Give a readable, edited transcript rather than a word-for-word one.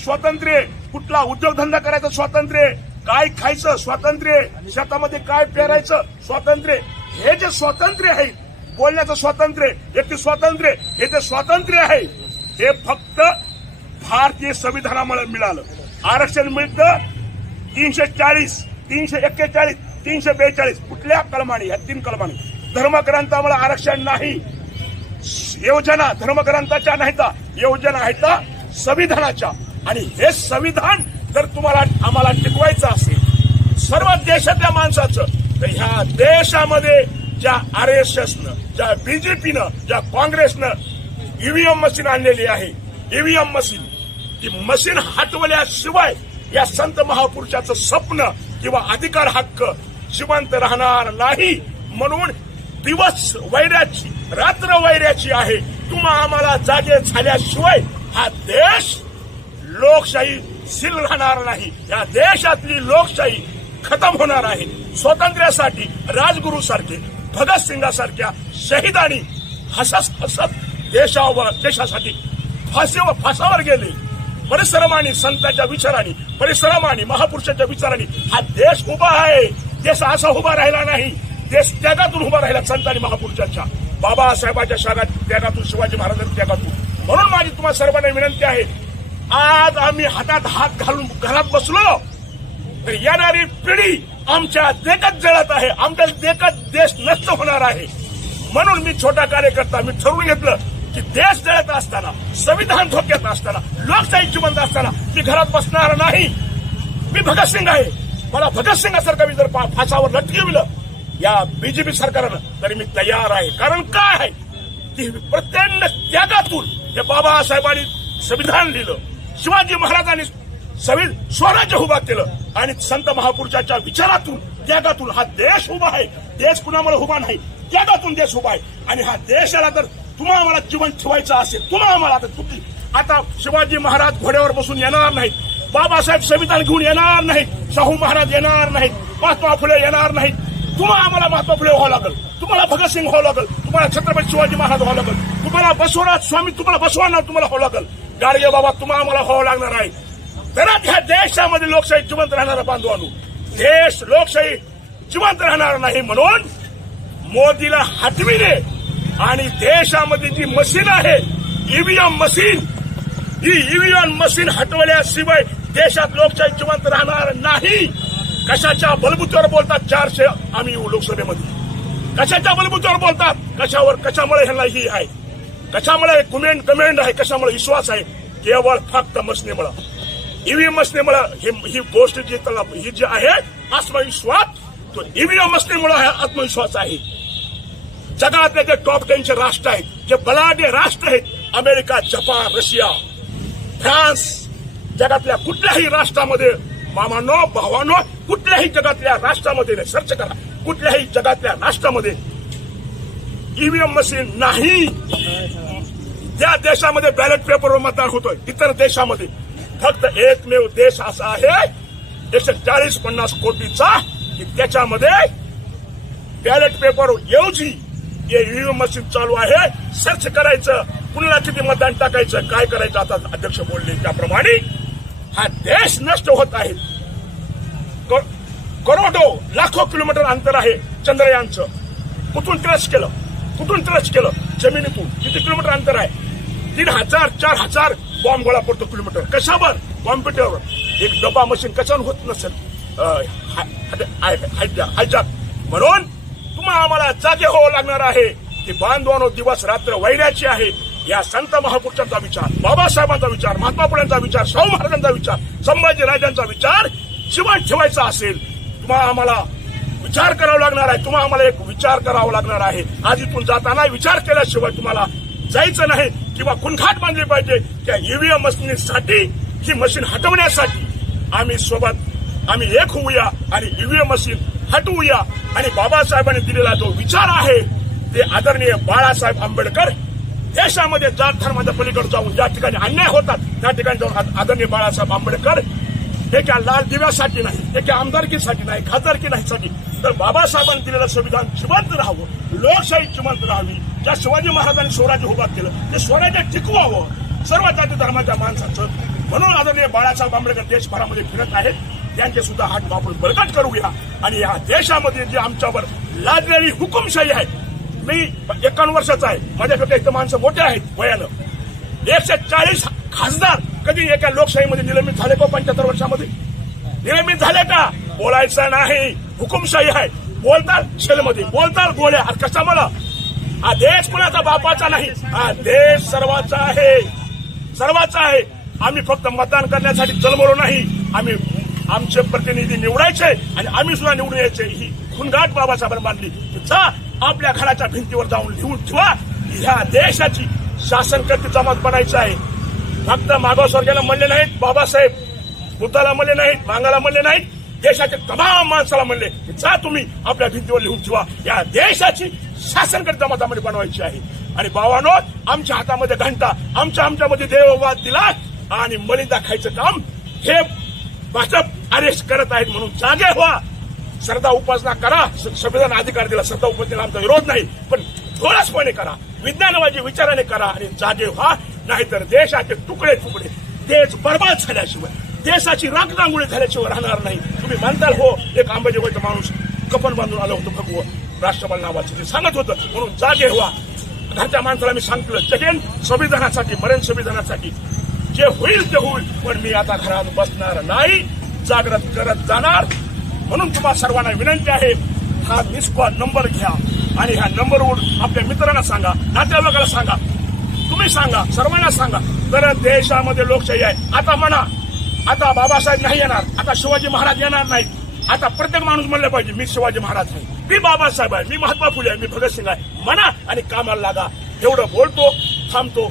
स्वातंत्र्य, कुठला उद्योगधंदा करायचं स्वातंत्र्य, काय खायचं स्वातंत्र्य, शेतामध्ये काय पेरायचं स्वातंत्र्य, हे जे स्वातंत्र्य आहे, बोलण्याचं स्वातंत्र्य, व्यक्ती स्वातंत्र्य, हे जे स्वातंत्र्य आहे हे फक्त भारतीय संविधानामुळे मिळालं. आरक्षण मिळतं 340, 341, 342 कुठल्या कलमाने? या 3 कलमाने. धर्मग्रंथामुळे आरक्षण नाही. योजना धर्मग्रंथाच्या नाहीत, योजना आहेत संविधानाच्या. आणि हे संविधान जर तुम्हाला आम्हाला टिकवायचं असेल सर्व देशातल्या माणसाचं, तर ह्या देशामध्ये ज्या आरएसएसनं, ज्या बीजेपीनं, ज्या काँग्रेसनं ईव्हीएम मशीन आणलेली आहे, ईव्हीएम मशीन, ती मशीन हटवल्याशिवाय या संत महापुरुषाचं स्वप्न किंवा अधिकार हक्क जिवंत राहणार नाही. म्हणून दिवस वैऱ्याची, रात्र वैऱ्याची आहे. तुम्हा आम्हाला जागे झाल्याशिवाय हा देश लोकशाही शील राहणार नाही. या देशातली लोकशाही खतम होणार आहे. स्वातंत्र्यासाठी राजगुरूसारखे, भगतसिंगासारख्या शहीदांनी हसत हसत देशासाठी फासावर गेले. परिश्रमाने, संतांच्या विचारांनी, परिश्रमाने, महापुरुषांच्या विचारांनी हा देश उभा आहे. देश असा उभा राहिला नाही. देश त्यागातून उभा राहिला, संतांनी महापुरुषांच्या, बाबासाहेबांच्या त्यागातून, शिवाजी महाराजांच्या त्यागातून. म्हणून माझी तुम्हाला सर्वांना विनंती आहे, आज आम्ही हातात हात घालून घरात बसलो तर येणारी पिढी आमच्या देखत जळत आहे. आमच्या देखत देश नष्ट होणार आहे. म्हणून मी छोटा कार्यकर्ता, मी ठरवून घेतलं की देश जळत असताना, संविधान धोक्यात असताना, लोकशाही जिवंत असताना मी घरात बसणार नाही. मी भगतसिंग आहे. मला भगतसिंगासारखं मी जर फासावर लटकविलं या बीजेपी सरकारनं तरी मी तयार आहे. कारण काय आहे की प्रत्येक त्यागातून हे बाबासाहेबांनी संविधान लिहिलं, शिवाजी महाराजांनी स्वराज्य उभा केलं आणि संत महापुरुषाच्या विचारातून, त्यागातून हा देश उभा आहे. देश कुणामुळे उभा नाही, त्यागातून देश उभा आहे. आणि हा देशाला जर तुम्हाला आम्हाला जीवन ठेवायचं असेल, तुम्हाला आम्हाला आता शिवाजी महाराज घोड्यावर बसून येणार नाहीत, बाबासाहेब संविधान घेऊन येणार नाहीत, शाहू महाराज येणार नाहीत, महात्मा फुले येणार नाहीत. तुम्हाला आम्हाला महात्मा फुले व्हावं लागल, तुम्हाला भगतसिंग व्हावं लागल, तुम्हाला छत्रपती शिवाजी महाराज व्हावं लागल, तुम्हाला बसवराज स्वामी, तुम्हाला बसवणार तुम्हाला व्हावं लागल, गाडगे बाबा तुम्हाला आम्हाला व्हावं लागणार आहे. तर ह्या देशामध्ये लोकशाही जिवंत राहणारा बांधवांनो, देश लोकशाही जिवंत राहणार नाही. म्हणून मोदीला हटविणे आणि देशामध्ये जी मशीन आहे ईव्हीएम मशीन, ही ईव्हीएम मशीन हटवल्याशिवाय देशात लोकशाही जिवंत राहणार नाही. कशाच्या बलबुतीवर बोलतात 400 आम्ही लोकसभेमध्ये, कशाच्या बलबुतीवर बोलतात, कशामुळे ह्याला ही आहे, कशामुळे कमेंड आहे, कशामुळे विश्वास आहे, केवळ फक्त मशनीमुळे, ईव्हीएम मशनीमुळे. ही गोष्ट ही जी आहे आत्मविश्वास, तो ईव्हीएम मशनीमुळे आत्मविश्वास आहे. जगातले जे टॉप 10चे राष्ट्र आहेत, जे बलाढ्य राष्ट्र आहेत, अमेरिका, जपान, रशिया, फ्रान्स, जगातल्या कुठल्याही राष्ट्रामध्ये मामानो, भावानो, कुठल्याही जगातल्या राष्ट्रामध्ये सर्च करा, कुठल्याही जगातल्या राष्ट्रामध्ये ईव्हीएम मशीन नाही. त्या देशामध्ये बॅलेट पेपरवर मतदान होतोय. इतर देशामध्ये फक्त एकमेव देश असा आहे 140-50 कोटीचा की त्याच्यामध्ये बॅलेट पेपर ऐवजी ईव्हीएम मशीन चालू आहे. सर्च करायचं, कुणाला किती मतदान टाकायचं, काय करायचं. आता अध्यक्ष बोलले त्याप्रमाणे हा देश नष्ट होत आहे. करोडो लाखो किलोमीटर अंतर आहे चंद्रयानचं. कुठून टच केलं जमिनीतून किती किलोमीटर अंतर आहे? 3000-4000 बॉम्ब गोळा पडतो किलोमीटर. कशावर? कॉम्प्युटरवर. एक डबा मशीन कशावर होत नसेल हायजॅक. म्हणून तुम्हाला आम्हाला जागे व्हावं लागणार आहे की बांधवानो, दिवस रात्र वैऱ्याची आहे. या संत महापुरुषांचा विचार, बाबासाहेबांचा विचार, महात्मा फुलेंचा विचार, शाहू महाराजांचा विचार, संभाजी राजांचा विचार जीवन ठेवायचा असेल, तुम्हाला आम्हाला विचार करावा लागणार आहे. तुम्हाला आम्हाला एक विचार करावा लागणार आहे. आज इथून जाताना विचार केल्याशिवाय तुम्हाला जायचं नाही. किंवा कुणखाट बांधली पाहिजे त्या ईव्हीएम मशीनसाठी, ही मशीन हटवण्यासाठी आम्ही एक होऊया आणि ईव्हीएम मशीन हटवूया. आणि बाबासाहेबांनी दिलेला जो विचार आहे ते आदरणीय बाळासाहेब आंबेडकर देशामध्ये जात धर्माच्या पलीकडे जाऊन ज्या ठिकाणी अन्याय होतात त्या ठिकाणी जाऊन आदरणीय बाळासाहेब आंबेडकर एका लाल दिव्यासाठी नाही, एका आमदारकीसाठी नाही, खासदारकी नाहीसाठी, तर बाबासाहेबांनी दिलेलं संविधान जिवंत राहावं, लोकशाही जिवंत राहावी. ज्या शिवाजी महाराजांनी स्वराज्य उभा केलं ते स्वराज्य टिकवावं. सर्व जाती धर्माच्या माणसाचं म्हणून आदरणीय बाळासाहेब आंबेडकर देशभरामध्ये फिरत आहेत. त्यांचे सुद्धा हात आपण बळकट करूया आणि या देशामध्ये जी आमच्यावर लादलेली हुकुमशाही आहे. मी 51 वर्षाचा आहे, माझ्यापेक्षा इथं माणसं मोठे आहेत वयानं. 140 खासदार कधी एका लोकशाहीमध्ये निलंबित झाले का? 75 वर्षामध्ये निलंबित झाले का? बोलायचं नाही, हुकुमशाही आहे. बोलतात शेलमध्ये, बोलतात गोळ्या. कसा मला हा देश कोणाचा बापाचा नाही, हा देश सर्वांचा आहे, सर्वांचा आहे. आम्ही फक्त मतदान करण्यासाठी जन्मलो नाही, आम्ही आमचे प्रतिनिधी निवडायचे आणि आम्ही सुद्धा निवडून यायचे. ही खुणगाठ बाबासाहेबांनी मांडली. जा आपल्या घराच्या भिंतीवर जाऊन लिहून ठेवा, ह्या देशाची शासनकर्ती जमात बनायचं आहे. फक्त मागासवर्गाला म्हणले नाहीत, बाबासाहेब बुद्धाला म्हणले नाहीत, मांगाला म्हणले नाहीत, देशाच्या तमाम माणसाला म्हणले की जा तुम्ही आपल्या भिंतीवर लिहून ठेवा, या देशाची शासनकर्ती जमात आम्हाला बनवायची आहे. आणि बाबांनो, आमच्या हातामध्ये घंटा, आमच्यामध्ये देववाद दिला आणि मलिंदा खायचं काम हे भाजप अरेस्ट करत आहेत. म्हणून जागे व्हा, श्रद्धा उपासना करा. संविधान अधिकार दिला, श्रद्धा उपासनेला आमचा विरोध नाही, पण थोडसपणे करा, विज्ञानवादी विचाराने करा आणि जागे व्हा. नाहीतर देशाचे तुकडे तुकडे, देश बर्बाद झाल्याशिवाय, देशाची राखरांगोळी झाल्याशिवाय राहणार नाही. तुम्ही म्हणताल हो, एक अंबाजोगाईचा माणूस कफन बांधून आलं होतं भगवं राष्ट्रपाल नावाचं, ते सांगत होतं. म्हणून जागे व्हा. घरच्या माणसाला मी सांगितलं, जगेन संविधानासाठी, मरेन संविधानासाठी, जे होईल ते होईल, पण मी आता घरात बसणार नाही, जागृत करत जाणार. म्हणून तुम्हाला सर्वांना विनंती आहे, हा मिस कॉल नंबर घ्या आणि ह्या नंबरवर आपल्या मित्रांना सांगा, नातेवाईकाला सांगा, तुम्ही सांगा, सर्वांना सांगा. तर देशामध्ये लोकशाही आहे. आता म्हणा, आता बाबासाहेब नाही येणार, आता शिवाजी महाराज येणार नाही. आता प्रत्येक माणूस म्हणलं पाहिजे, मी शिवाजी महाराज आहे, मी बाबासाहेब आहे, मी महात्मा फुले आहे, मी भगतसिंग आहे. म्हणा आणि कामाला लागा. एवढं बोलतो, थांबतो.